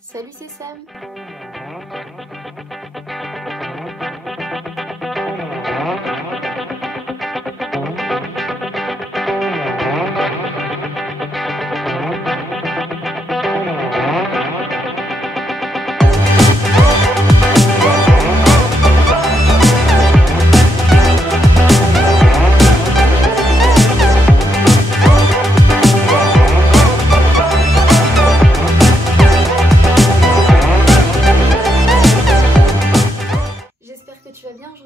Salut, c'est Sam.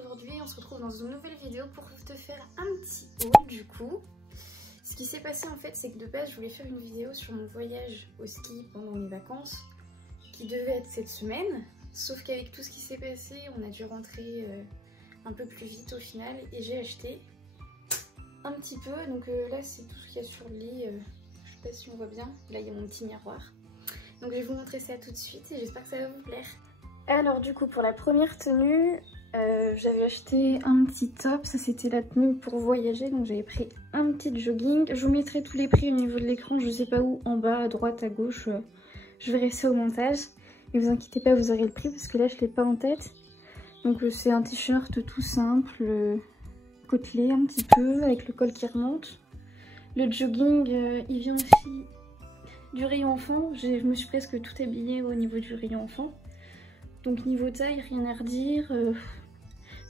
Aujourd'hui on se retrouve dans une nouvelle vidéo pour te faire un petit haul du coup. Ce qui s'est passé en fait c'est que de base je voulais faire une vidéo sur mon voyage au ski pendant mes vacances qui devait être cette semaine, sauf qu'avec tout ce qui s'est passé on a dû rentrer un peu plus vite au final et j'ai acheté un petit peu. Donc là c'est tout ce qu'il y a sur le lit, je sais pas si on voit bien, là il y a mon petit miroir. Donc je vais vous montrer ça tout de suite et j'espère que ça va vous plaire. Alors du coup pour la première tenue, j'avais acheté un petit top, ça c'était la tenue pour voyager, donc j'avais pris un petit jogging. Je vous mettrai tous les prix au niveau de l'écran, je sais pas où, en bas, à droite, à gauche, je verrai ça au montage. Et vous inquiétez pas, vous aurez le prix parce que là je l'ai pas en tête. Donc c'est un t-shirt tout simple, côtelé un petit peu, avec le col qui remonte. Le jogging, il vient aussi du rayon enfant, je me suis presque tout habillée au niveau du rayon enfant. Donc niveau taille, rien à redire.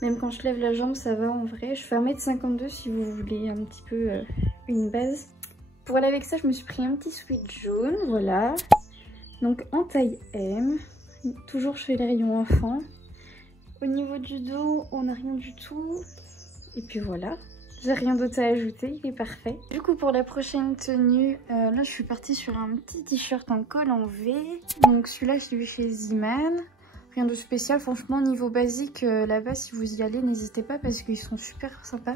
Même quand je lève la jambe, ça va en vrai. Je fais 1m52 si vous voulez un petit peu une base. Pour aller avec ça, je me suis pris un petit sweat jaune, voilà. Donc en taille M. Toujours je fais les rayons enfants. Au niveau du dos, on n'a rien du tout. Et puis voilà. J'ai rien d'autre à ajouter, il est parfait. Du coup pour la prochaine tenue, là je suis partie sur un petit t-shirt en col en V. Donc celui-là je l'ai vu chez Zeeman. Rien de spécial, franchement niveau basique là-bas si vous y allez n'hésitez pas parce qu'ils sont super sympas.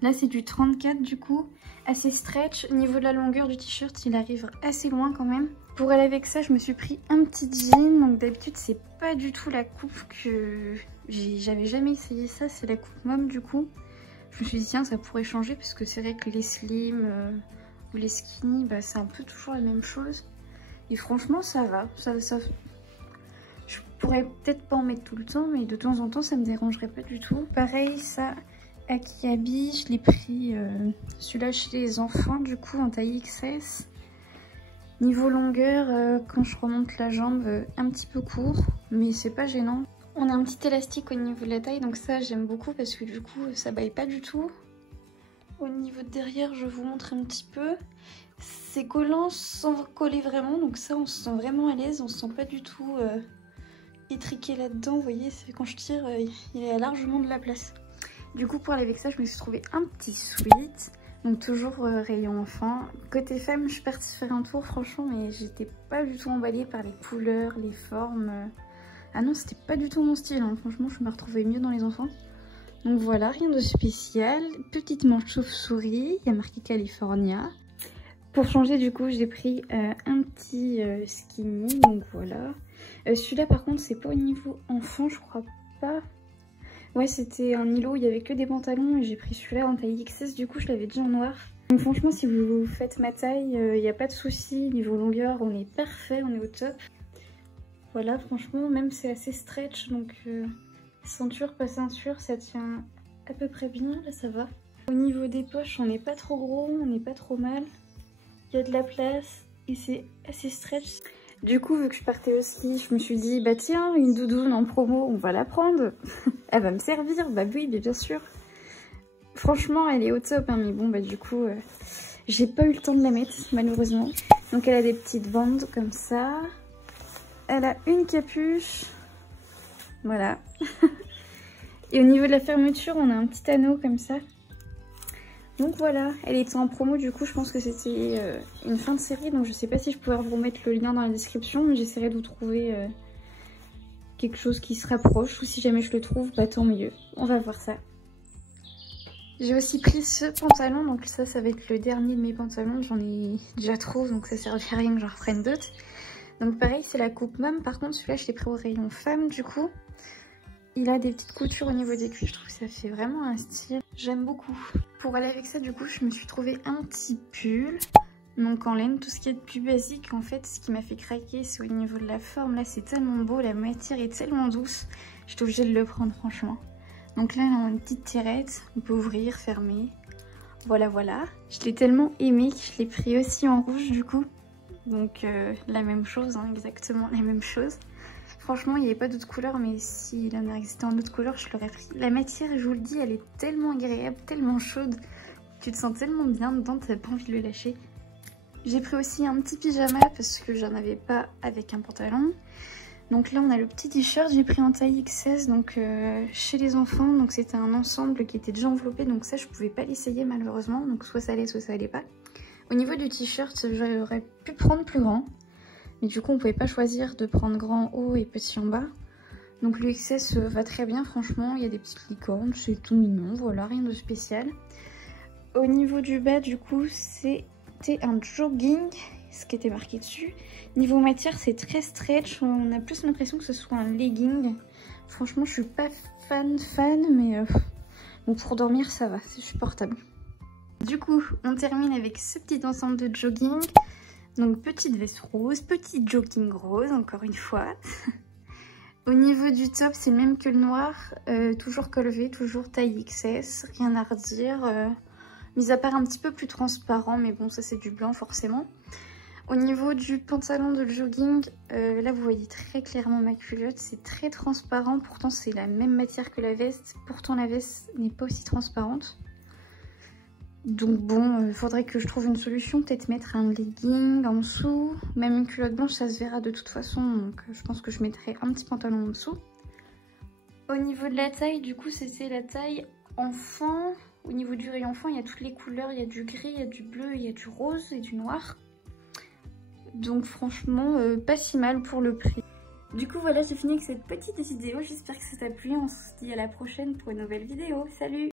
Là c'est du 34 du coup, assez stretch. Niveau de la longueur du t-shirt il arrive assez loin quand même. Pour aller avec ça je me suis pris un petit jean, donc d'habitude c'est pas du tout la coupe que j'avais jamais essayé ça, c'est la coupe mom du coup. Je me suis dit tiens ça pourrait changer parce que c'est vrai que les slim ou les skinny bah, c'est un peu toujours la même chose. Et franchement ça va, je pourrais peut-être pas en mettre tout le temps, mais de temps en temps ça me dérangerait pas du tout. Pareil, ça, Akihabee, je l'ai pris celui-là chez les enfants, du coup en taille XS. Niveau longueur, quand je remonte la jambe, un petit peu court, mais c'est pas gênant. On a un petit élastique au niveau de la taille, donc ça j'aime beaucoup parce que du coup ça baille pas du tout. Au niveau de derrière, je vous montre un petit peu. C'est collant sans coller vraiment, donc ça on se sent vraiment à l'aise, on se sent pas du tout... étriqué là-dedans, vous voyez, quand je tire, il y a largement de la place. Du coup, pour aller avec ça, je me suis trouvé un petit sweat, donc toujours rayon enfant. Côté femme, je suis partie faire un tour, franchement, mais j'étais pas du tout emballée par les couleurs, les formes. Ah non, c'était pas du tout mon style, hein. Franchement, je me retrouvais mieux dans les enfants. Donc voilà, rien de spécial. Petite manche chauve-souris, il y a marqué California. Pour changer, du coup, j'ai pris un petit skinny, donc voilà. Celui-là, par contre, c'est pas au niveau enfant, je crois pas. Ouais, c'était un îlot, il y avait que des pantalons et j'ai pris celui-là en taille XS, du coup, je l'avais déjà en noir. Donc franchement, si vous faites ma taille, il n'y a pas de souci. Niveau longueur, on est parfait, on est au top. Voilà, franchement, même c'est assez stretch, donc ceinture, pas ceinture, ça tient à peu près bien, là, ça va. Au niveau des poches, on n'est pas trop gros, on n'est pas trop mal. Il y a de la place et c'est assez stretch. Du coup, vu que je partais au ski, je me suis dit, bah tiens, une doudoune en promo, on va la prendre. Elle va me servir, bah oui, bien sûr. Franchement, elle est au top, hein, mais bon, bah du coup, j'ai pas eu le temps de la mettre, malheureusement. Donc elle a des petites bandes comme ça. Elle a une capuche. Voilà. Et au niveau de la fermeture, on a un petit anneau comme ça. Donc voilà, elle était en promo, du coup je pense que c'était une fin de série, donc je sais pas si je pourrais vous remettre le lien dans la description, mais j'essaierai de vous trouver quelque chose qui se rapproche, ou si jamais je le trouve, bah tant mieux, on va voir ça. J'ai aussi pris ce pantalon, donc ça va être le dernier de mes pantalons, j'en ai déjà trop, donc ça servira à rien que j'en reprenne d'autres. Donc pareil, c'est la coupe mom, par contre celui-là je l'ai pris au rayon femme du coup. Il a des petites coutures au niveau des cuisses, je trouve que ça fait vraiment un style. J'aime beaucoup. Pour aller avec ça, du coup, je me suis trouvé un petit pull. Donc en laine, tout ce qui est de plus basique, en fait, ce qui m'a fait craquer, c'est au niveau de la forme. Là, c'est tellement beau, la matière est tellement douce. J'étais obligée de le prendre, franchement. Donc là, on a une petite tirette. On peut ouvrir, fermer. Voilà, voilà. Je l'ai tellement aimé que je l'ai pris aussi en rouge, du coup. Donc la même chose, hein, exactement la même chose. Franchement, il n'y avait pas d'autre couleur, mais s'il en existait en autre couleur, je l'aurais pris. La matière, je vous le dis, elle est tellement agréable, tellement chaude. Tu te sens tellement bien dedans, t'as pas envie de le lâcher. J'ai pris aussi un petit pyjama parce que j'en avais pas avec un pantalon. Donc là, on a le petit t-shirt, j'ai pris en taille XS, donc chez les enfants. Donc c'était un ensemble qui était déjà enveloppé, donc ça, je pouvais pas l'essayer malheureusement. Donc soit ça allait pas. Au niveau du t-shirt, j'aurais pu prendre plus grand. Mais du coup, on pouvait pas choisir de prendre grand en haut et petit en bas. Donc le XS va très bien, franchement. Il y a des petites licornes, c'est tout mignon, voilà, rien de spécial. Au niveau du bas, du coup, c'était un jogging, ce qui était marqué dessus. Niveau matière, c'est très stretch. On a plus l'impression que ce soit un legging. Franchement, je suis pas fan, mais bon, pour dormir, ça va, c'est supportable. Du coup, on termine avec ce petit ensemble de jogging. Donc, petite veste rose, petit jogging rose, encore une fois. Au niveau du top, c'est le même que le noir. Toujours col V, toujours taille XS, rien à redire. Mis à part un petit peu plus transparent, mais bon, ça c'est du blanc forcément. Au niveau du pantalon de jogging, là vous voyez très clairement ma culotte, c'est très transparent. Pourtant, c'est la même matière que la veste. Pourtant, la veste n'est pas aussi transparente. Donc bon, il faudrait que je trouve une solution, peut-être mettre un legging en dessous, même une culotte blanche, ça se verra de toute façon, donc je pense que je mettrai un petit pantalon en dessous. Au niveau de la taille, du coup, c'était la taille enfant. Au niveau du rayon enfant, il y a toutes les couleurs, il y a du gris, il y a du bleu, il y a du rose et du noir. Donc franchement, pas si mal pour le prix. Du coup, voilà, j'ai fini avec cette petite vidéo, j'espère que ça t'a plu, on se dit à la prochaine pour une nouvelle vidéo, salut!